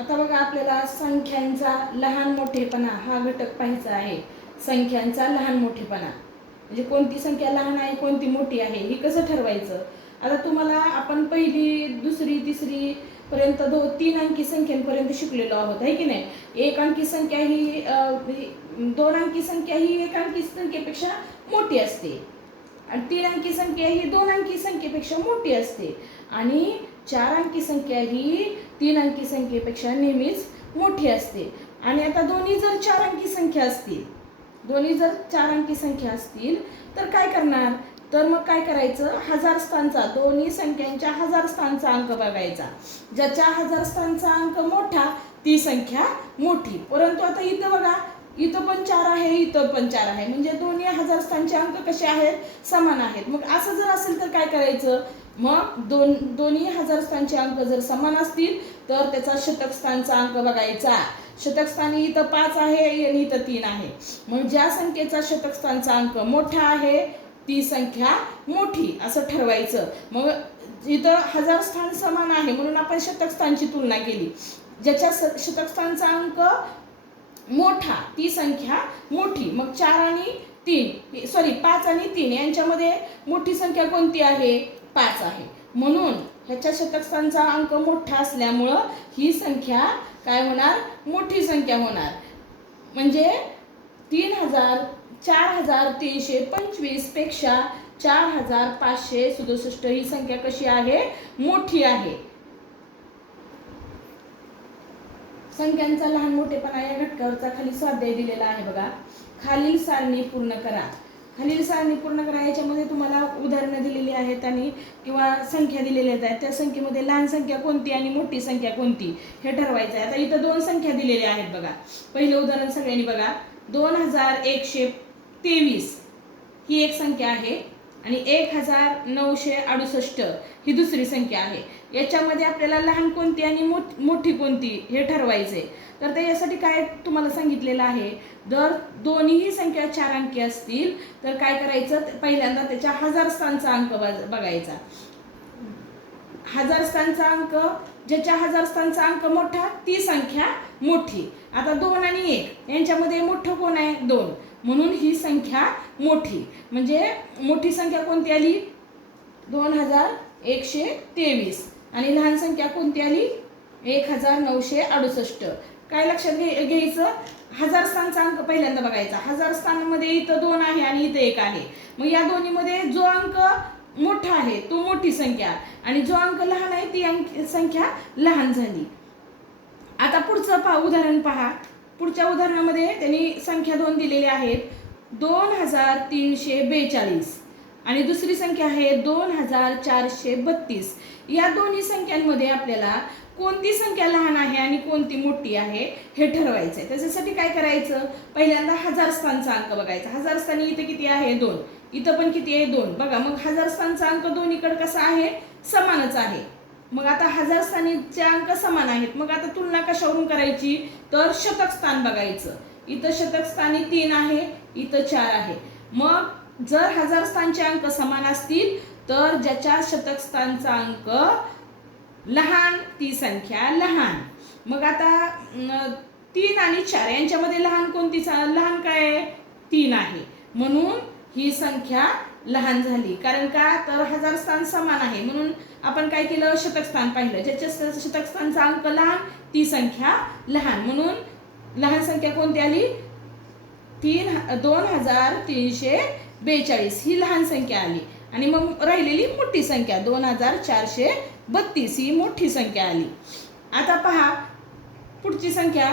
आता बघा आपल्याला संख्यांचा लहान मोठेपणा हा घटक पाहायचा आहे. संख्यांचा लहान मोठेपणा म्हणजे कोणती संख्या लहान आहे कोणती मोठी आहे हे कसं ठरवायचं. आता तुम्हाला आपण पहिली दुसरी तिसरी पर्यंत 3 अंकी संख्यांपर्यंत शिकलेलो आहोत आहे की नाही. 1 अंकी संख्या ही 2 अंकी संख्या ही 1 अंकी संख्येपेक्षा मोठी असते आणि 3 अंकी संख्या ही 2 अंकी संख्येपेक्षा मोठी असते आणि 4 अंकी संख्या ही 3 अंकी संख्येपेक्षा नेहमीच मोठी असते. आणि आता दोन्ही जर 4 अंकी संख्या असतील तर काय करणार. तर मग काय करायचं, हजार स्थानचा दोन्ही संख्यांच्या हजार स्थानचा अंक बघायचा. ज्याच्या हजार स्थानचा अंक मोठा ती संख्या मोठी. परंतु आता इथं बघा, इथं पण 4 आहे, इथं पण 4 आहे, म्हणजे दोन्ही हजार स्थानचे अंक कसे आहेत, समान आहेत. मग असं जर असेल तर काय करायचं, मग दोन्ही हजार स्थानचे अंक जर समान असतील तर त्याचा शतक स्थानचा अंक बघायचा. शतक स्थानी इथं 5 आहे आणि इथं 3 आहे. मग ज्या संख्येचा शतक स्थानचा अंक मोठा आहे ती संख्या मोठी असं ठरवायचं. मग इथं हजार स्थान समान आहे म्हणून आपण शतक स्थानची तुलना केली. ज्याच्या शतक स्थानचा अंक मोठा ती संख्या मोठी. मग 5 आणि 3 यांच्यामध्ये मोठी संख्या कोणती आहे, 5 आहे. म्हणून ह्याच्या शतक स्थानचा अंक मोठा असल्यामुळं ही संख्या काय होणार, मोठी संख्या होणार. म्हणजे 4325 पेक्षा 4567 ही संख्या कशी आहे, मोठी आहे. संख्यांचा लहान मोठेपणा या घटकावरचा खाली स्वाध्याय दिलेला आहे बघा. खालील सारणी पूर्ण करा. याच्यामध्ये तुम्हाला उदाहरणं दिलेली आहेत आणि किंवा संख्या दिलेल्या आहेत. त्या संख्येमध्ये लहान संख्या कोणती आणि मोठी संख्या कोणती हे ठरवायचं आहे. आता इथं 2 संख्या दिलेल्या आहेत बघा. पहिलं उदाहरण सगळ्यांनी बघा. 2123 ही एक संख्या आहे आणि 1968 ही दुसरी संख्या आहे. याच्यामध्ये आपल्याला लहान कोणती आणि मोठी कोणती हे ठरवायचे. तर त्याच्यासाठी काय तुम्हाला सांगितलेलं आहे, जर दोन्ही संख्या 4 अंकी असतील तर काय करायचं, पहिल्यांदा त्याच्या हजार स्थानचा अंक बघायचा. हजार स्थानचा अंक, ज्याच्या हजार स्थानचा अंक मोठा ती संख्या मोठी. आता 2 आणि 1 यांच्यामध्ये मोठं कोण आहे, 2, म्हणून ही संख्या मोठी. म्हणजे मोठी संख्या कोणती आली, 2123 आणि लहान संख्या कोणती आली, 1968. काय लक्षात घ्यायचं, हजार स्थानचा अंक पहिल्यांदा बघायचा. हजार स्थानामध्ये इथं 2 आहे आणि इथं 1 आहे. मग या दोन्हीमध्ये जो अंक मोठा आहे तो मोठी संख्या आणि जो अंक लहान आहे ती संख्या लहान झाली. आता पुढचं उदाहरण पहा. पुढच्या उदाहरणामध्ये त्यांनी संख्या 2 दिलेल्या आहेत, 2342 आणि दुसरी संख्या आहे 2432. या दोन्ही संख्यांमध्ये आपल्याला कोणती संख्या लहान आहे आणि कोणती मोठी आहे हे ठरवायचं आहे. त्याच्यासाठी काय करायचं, पहिल्यांदा हजार स्थानचा अंक बघायचा. हजार स्थानी इथं किती आहे, 2, इथं पण किती आहे, 2. बघा, मग हजार स्थानचा अंक दोन्हीकडे कसा आहे, समानच आहे. मग आता हजार स्थानीचे अंक समान आहेत. मग आता तुलना कशावरून करायची, तर शतक स्थान बघायचं. इथं शतक स्थानी 3 आहे, इथं 4 आहे. मग जर हजार स्थानचे अंक समान असतील तर ज्याच्या शतक स्थानचा अंक लहान ती संख्या लहान. मग आता 3 आणि 4 यांच्यामध्ये लहान कोणती, लहान काय आहे, 3 आहे, म्हणून ही संख्या लहान झाली. कारण का, तर हजार स्थान समान आहे म्हणून आपण काय केलं, शतक स्थान पाहिलं. ज्याच्या शतक स्थानचा अंक लहान ती संख्या लहान, म्हणून लहान संख्या कोणती आली, 2342 ही लहान संख्या आली. आणि मग राहिलेली मोठी संख्या 2432 ही मोठी संख्या आली. आता पहा पुढची संख्या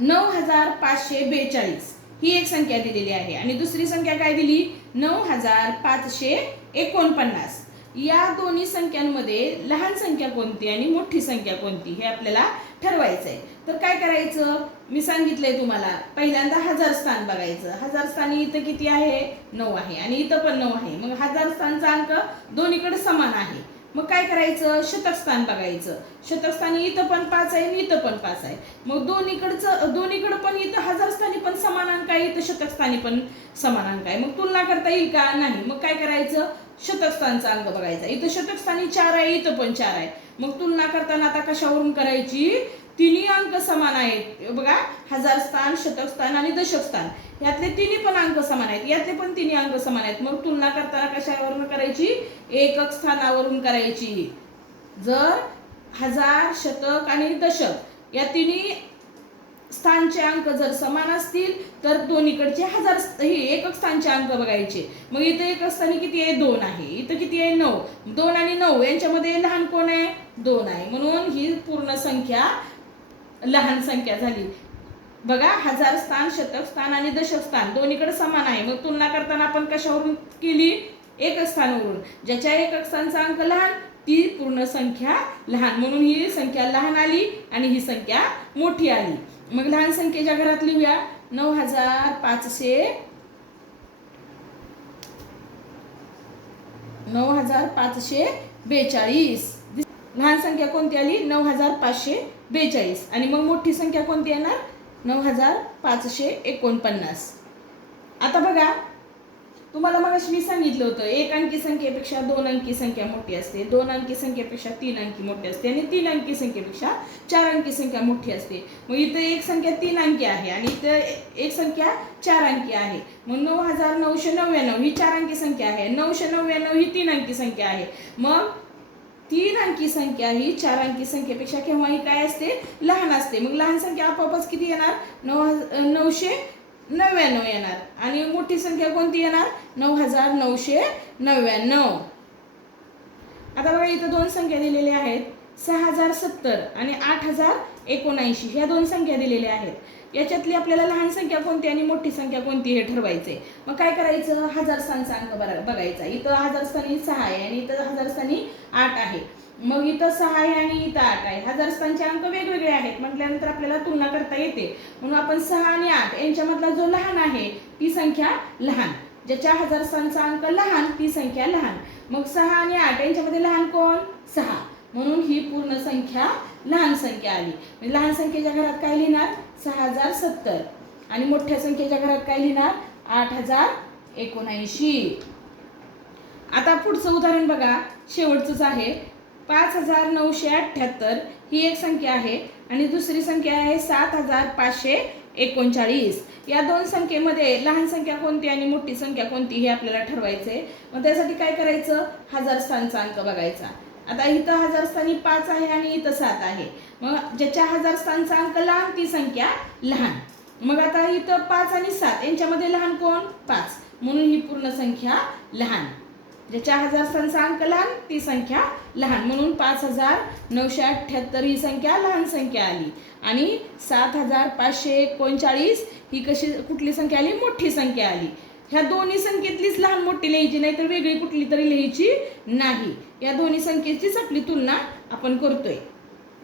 9542 ही एक संख्या दिलेली आहे आणि दुसरी संख्या काय दिली, 9549. या दोन्ही संख्यांमध्ये लहान संख्या कोणती आणि मोठी संख्या कोणती हे आपल्याला ठरवायचं आहे. तर काय करायचं, मी सांगितलंय तुम्हाला, पहिल्यांदा हजार स्थान बघायचं. हजार स्थानी इथं किती आहे, 9 आहे आणि इथं पण 9 आहे. मग हजार स्थानचा अंक दोन्हीकडे समान आहे. मग काय करायचं, शतक स्थान बघायचं. शतक स्थानी इथं पण 5 आहे आणि इथं पण 5 आहे. मग दोन्हीकडे पण इथं हजार स्थानी पण समान अंक आहे, इथं शतक स्थानी पण समान अंक आहे. मग तुलना करता येईल का, नाही. मग काय करायचं, शतक स्थानचा अंक बघायचा. इथं शतक स्थानी 4 आहे, इथं पण 4 आहे. मग तुलना करताना आता कशावरून करायची? तिन्ही अंक समान आहेत बघा, हजार स्थान, शतक स्थान आणि दशक स्थान यातले तिन्ही पण अंक समान आहेत, यातले पण तिन्ही अंक समान आहेत. मग तुलना करताना कशावरून करायची? एकक स्थानावरून करायची. जर हजार, शतक आणि दशक या तिन्ही स्थानचे अंक जर समान असतील तर दोन्हीकडचे हजार एकक स्थानचे अंक बघायचे. मग इथे एकक स्थानी किती आहे? 2 आहे. इथं किती आहे? 9. 2 आणि 9 यांच्यामध्ये लहान कोण आहे? 2 आहे. म्हणून ही पूर्ण संख्या लहान संख्या झाली. बघा, हजार स्थान, शतक स्थान आणि दशक स्थान दोन्हीकडे समान आहे. मग तुलना करताना आपण कशावरून केली? एकक स्थानावरून. ज्याच्या एकक स्थानचा अंक लहान ती पूर्ण संख्या लहान, म्हणून ही संख्या लहान आली आणि ही संख्या मोठी आली. मग लहान संख्येच्या घरात लिहूया 9542. लहान संख्या कोणती आली? 9542. आणि मग मोठी संख्या कोणती येणार? 9549. आता बघा, तुम्हाला मगाशी मी सांगितलं होतं, एक अंकी संख्येपेक्षा 2 अंकी संख्या मोठी असते, 2 अंकी संख्येपेक्षा 3 अंकी मोठी असते आणि 3 अंकी संख्येपेक्षा 4 अंकी संख्या मोठी असते. मग इथं एक संख्या 3 अंकी आहे आणि इथं एक संख्या 4 अंकी आहे. मग 9999 ही 4 अंकी संख्या आहे, 999 ही 3 अंकी संख्या आहे. मग 3 अंकी संख्या ही 4 अंकी संख्येपेक्षा केव्हाही काय असते? लहान असते. मग लहान संख्या आपोआपच किती येणार? 999 येणार. आणि मोठी संख्या कोणती येणार? 9999. आता बघा, इथं 2 संख्या दिलेल्या आहेत, 6070 आणि 8079. ह्या 2 संख्या दिलेल्या आहेत. याच्यातली आपल्याला लहान संख्या कोणती आणि मोठी संख्या कोणती हे ठरवायचे. मग काय करायचं? हजार स्थानचा अंक बघायचा. इथं हजार स्थानी 6 आहे आणि इथं हजार स्थानी 8 आहे. मग इथं 6 आहे आणि इथं 8 आहे. हजार स्थानचे अंक वेगवेगळे आहेत म्हटल्यानंतर आपल्याला तुलना करता येते. म्हणून आपण 6 आणि 8 यांच्यामधला जो लहान आहे ती संख्या लहान. ज्याच्या हजार स्थानचा अंक लहान ती संख्या लहान. मग 6 आणि 8 यांच्यामध्ये लहान कोण? 6. म्हणून ही पूर्ण संख्या लहान संख्या आली. म्हणजे लहान संख्येच्या घरात काय लिहिणार? 6070 आणि मोठ्या संख्येच्या घरात काय लिहिणार? 8079. आता पुढचं उदाहरण बघा, शेवटचंच आहे. 5978 ही एक संख्या आहे आणि दुसरी संख्या आहे 7539. या 2 संख्येमध्ये लहान संख्या कोणती आणि मोठी संख्या कोणती हे आपल्याला ठरवायचे. मग त्यासाठी काय करायचं? हजार स्थानचा अंक बघायचा. आता इथं हजार स्थानी 5 आहे आणि इथं 7 आहे. मग ज्याच्या हजार स्थानचा अंक लहान ती संख्या लहान. मग आता इथं 5 आणि 7 यांच्यामध्ये लहान कोण? 5. म्हणून ही पूर्ण संख्या लहान. ज्याच्या हजार स्थानचा अंक लहान ती संख्या लहान, म्हणून 5978 ही संख्या लहान संख्या आली. आणि 7539 ही कुठली संख्या आली? मोठी संख्या आली. ह्या दोन्ही संख्येतलीच लहान मोठी लिहायची नाही तर वेगळी कुठली तरी लिहायची नाही. या दोन्ही संख्येचीच आपली तुलना आपण करतोय.